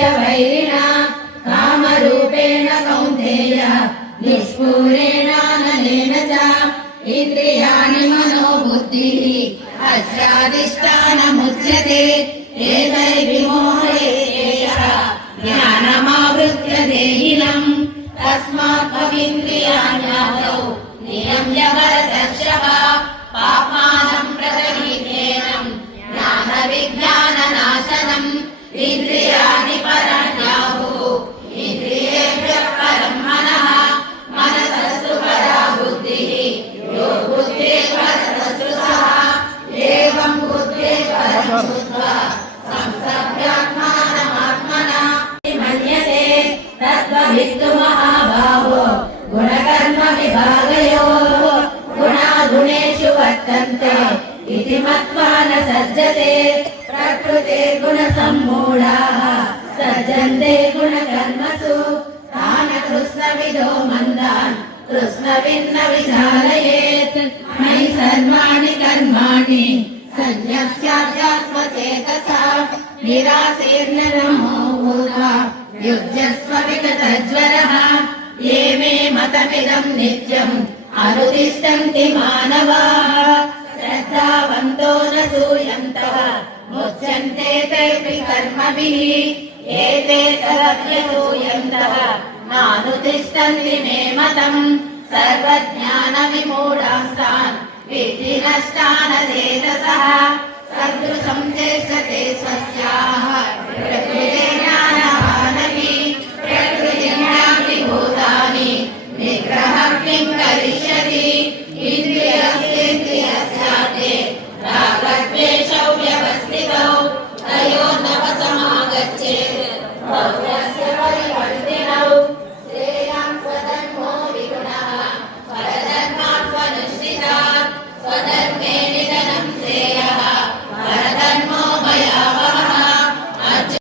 नित्यवैरिणा कामरूपेण कौन्तेय निष्ठुरेणानलेन च इन्द्रियाणि मनोबुद्धिः अस्याधिष्ठानमुच्यते एतैर्विमोहयेष ज्ञानमावृत्य देहिनम् तस्मात् कवीन्द्रियाण्यादौ नियम्य भरतर्षभ पाप्मानं प्रगणीतेनं ज्ञानविज्ञाननाशनम् इन्द्रियाणि परण्याहुः इन्द्रियेभ्यः परं मनः मनसस्तु परा बुद्धिः यो बुद्धेः परतस्तु सः एवं बुद्धेः परं बुद्ध्वा संस्तभ्यात्मानमात्मना मन्यते तत्त्ववित्तु महाबाहो गुणकर्म विभागयोः गुणागुणेषु वर्तन्ते इति मत्वा न सज्जते प्रकृते गुणसम्मूढाः सज्जन्ते गुणकर्मसु तान् कृष्णविदो मन्दान् कृष्णविन्न विचालयेत् मयि सर्वाणि कर्माणि सन्न्यस्याध्यात्मचेतसा निरासेर्नमो भूत्वा युज्यस्व विगतज्वरः ये मे मतमिदं नित्यम् अनुतिष्ठन्ति मानवाः श्रद्धावन्तो न सूयन्तः मुच्यन्ते तैर्पि कर्मभिः एते तदभ्यसूयन्तः नानुतिष्ठन्ति मे मतम् सर्वज्ञानविमूढांस्तान् विद्धि नष्टान् चेतसः सदृशं